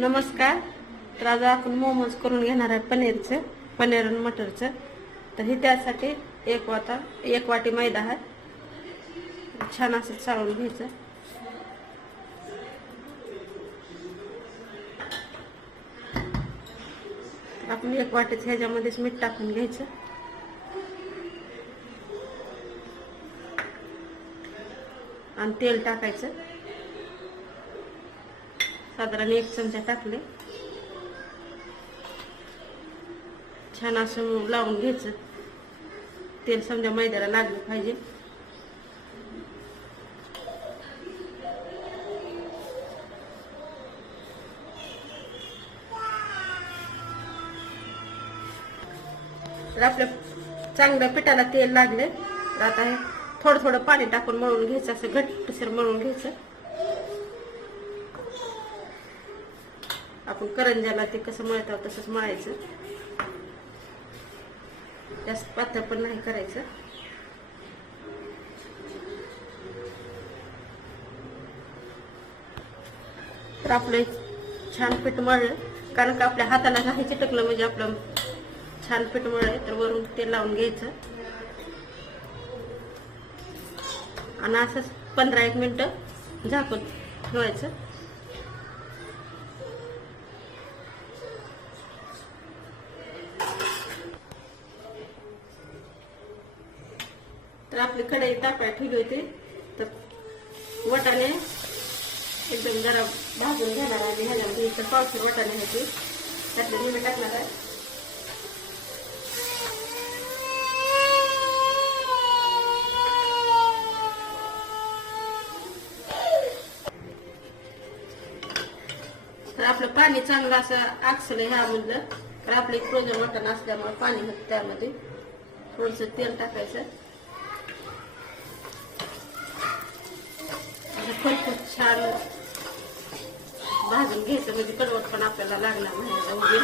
नमस्कार. तर आज आपण मोमोज करून घेणार आहे पनीर आणि मटरचं. तर हे त्यासाठी एक वाटी मैदा आहे, छान असं चाळून घ्यायचं. आपण एक वाटीच ह्याच्यामध्येच मीठ टाकून घ्यायचं आणि तेल टाकायचं. साधारण 1 चमचा टाकले. छान असं लावून घ्यायचं. तेल समजा मैद्याला लागलं पाहिजे. तर आपल्या चांगल्या पिठाला तेल लागले. तर आता हे थोडं थोडं पाणी टाकून मळून घ्यायचं. असं घट्टसर मळून घ्यायचं. आपण करंजाला ते कसं मळतो तसंच मळायचं. जास्त पातळ पण नाही करायचं. तर आपलं छान पीठ मळलं, कारण का आपल्या हाताला काही चिटकलं म्हणजे आपलं छान पीठ मळलंय. तर वरून तेल लावून घ्यायचं आणि असंच 15-1 मिनिटं झाकून ठेवायचं. तर आपली कढई तापायला ठेवली होती. तर वाटाणे एकदम जरा भाजून घेणार आहे. ह्याच्यामध्ये इथं पावशेर वाटाणे ह्याचे त्यातले निमे टाकणार आहे. तर आपलं पाणी चांगलं असं आकसलं ह्यामधलं. तर आपलं एक फ्रोझन वाटाणा असल्यामुळे पाणी होतं. त्यामध्ये थोडंसं तेल टाकायचं. खरखर छान भाजून घ्यायचं म्हणजे कडवट पण आपल्याला लागणार नाही. म्हणजे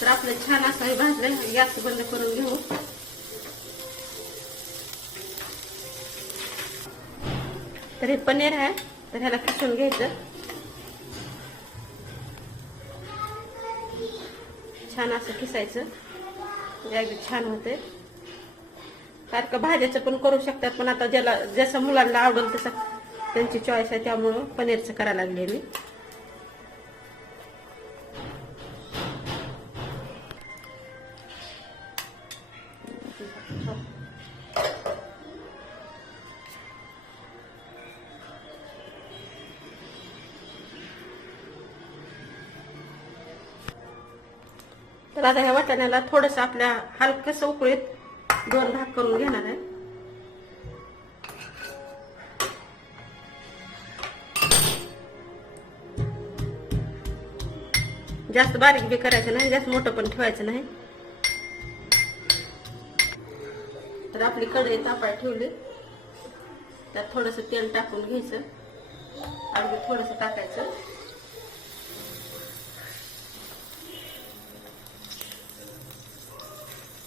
तर आपलं छान असं हे भाजलंय. गॅस बंद करून घेऊ. तर हे पनीर आहे, तर ह्याला किसून घ्यायचं. छान असं किसायचं म्हणजे अगदी छान होते. सारखं भाज्याचं पण करू शकतात, पण आता ज्याला जसं मुलांना आवडेल तसं त्यांची चॉईस आहे, त्यामुळं पनीरचं करायला लागले मी. तर आता ह्या वाटाण्याला थोडंसं आपल्या हलकसं उकळीत 2 भाग करून घेणार आहे. जास्त बारीक बी करायचं नाही, जास्त मोठं पण ठेवायचं नाही. तर आपली कढई तापायला ठेवली. त्यात थोडंसं तेल टाकून घ्यायचं. अगदी थोडंसं टाकायचं.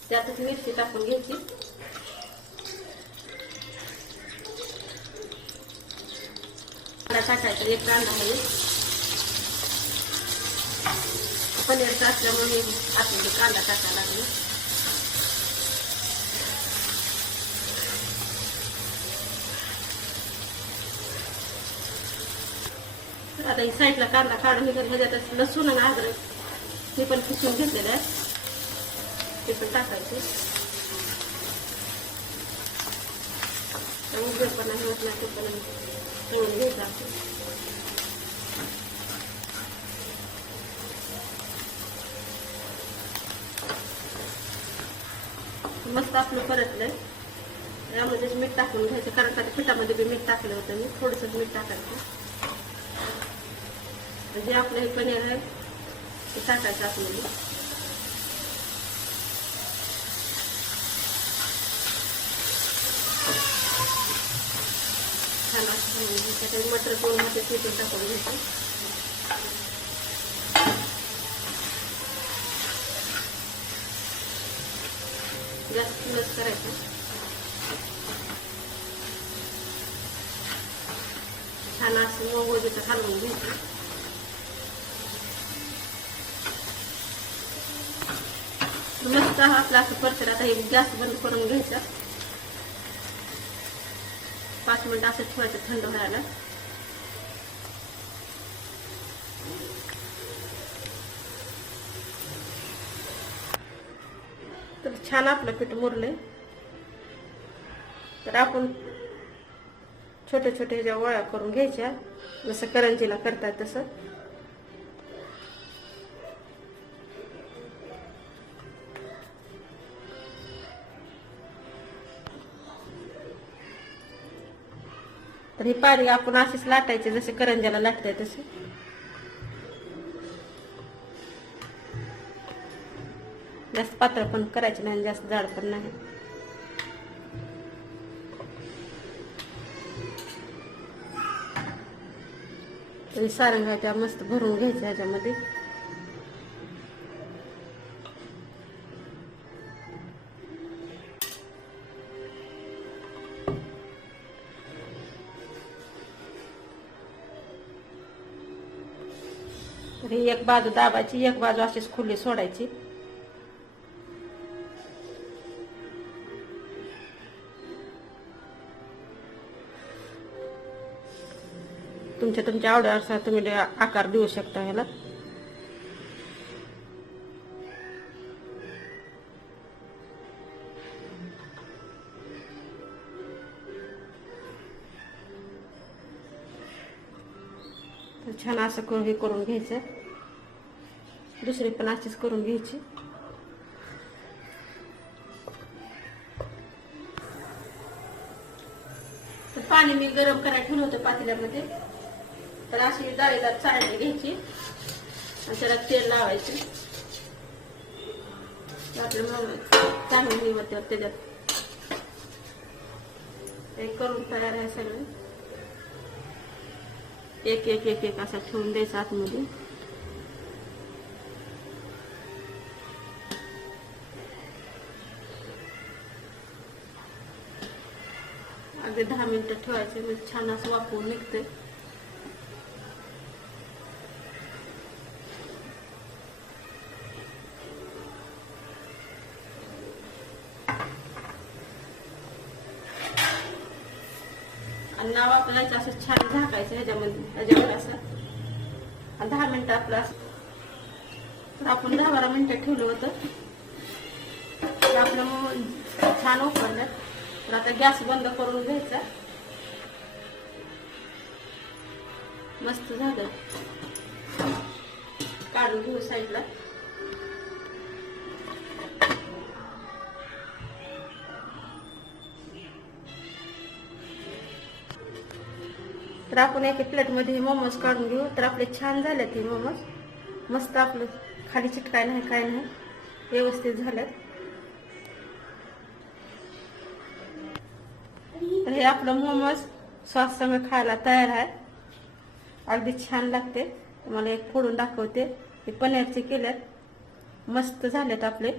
त्यातच मिरची टाकून घ्यायची. टाकायचं 1 कांदा आहे. पनीरचं असल्यामुळे आपल्याला कांदा टाकायला लागले. आता ही साईडला कांदा काढून निघून ह्याच्यात लसूण आणि अद्रक हे पण किसून घेतलेलं आहे. ते पण टाकायचे. उघडपणा होत नाही, ते पण तळून घ्यायचं. मस्त आपलं परतलंय. यामध्येच मीठ टाकून घ्यायचं, कारण का पिठामध्ये बी मीठ टाकलं होतं मी. थोडंसं मीठ टाकायचं. जे आपलं हे पनीर आहे ते टाकायचं आपल्याला. छान असं मटर 2 हाते फेटून टाकून घ्यायचं. जास्त प्लस करायचं. छान असं मोगोजीचं हलवून घ्यायचं. मस्त आपलं असं परत आता हे गॅस बंद करून घ्यायचं. 5 मिनिट असं ठेवायचं थंड व्हायला. तर छान आपलं पीठ मुरलंय. तर आपण छोटे छोटे ह्याच्या वळ्या करून घ्यायच्या, जसं करंजीला करतात तसं. तर ही पारी आपण अशीच लाटायची जसे करंजाला लाटताय तसे. जास्त पातळ पण करायचे नाही, जास्त जाड पण नाही. तरी सारंगाच्या मस्त भरून घ्यायचं ह्याच्यामध्ये. तर ही एक बाजू दाबायची, एक बाजू अशीच खुली सोडायची. तुमच्या आवडीनुसार तुम्ही आकार देऊ शकता ह्याला. तर छान असं हे करून घ्यायचं. दुसरी पण अशीच करून घ्यायची. तर पाणी मी गरम करायला ठेवलं होतं पातेल्यामध्ये. तर अशी डाळीदार चाळणी घ्यायची आणि त्याला तेल लावायचे. आपलं चांगली होते त्याच्यात. हे करून तयार आहे सगळं. एक एक एक एक असा ठेवून द्यायचा आतमध्ये. अगदी 10 मिनिटं ठेवायचे, म्हणजे छान असं वाफवून निघतंय. आणि नाव आपल्याला असं छान झाकायचं ह्याच्यावर असं. आणि 10 मिनिटं आपलं असं. तर आपण 10-12 मिनिटं ठेवलं होतं. तर आपलं छान उकळलं. तर आता गॅस बंद करून घ्यायचा. मस्त झालं. काढून घेऊ साईडला. तर आपण एक प्लेटमध्ये मोमोज काढून घेऊ. तर आपले छान झाले ते मोमोज. मस्त आपलं खाली चिटकाय नाही काय नाही, व्यवस्थित झालं. तर हे आपलं मोमोज सॉस संग खायला तयार आहे. अगदी छान लागते. तुम्हाला एक फोडून दाखवते. हे पनीरचे केल्यात. मस्त झालेत आपले.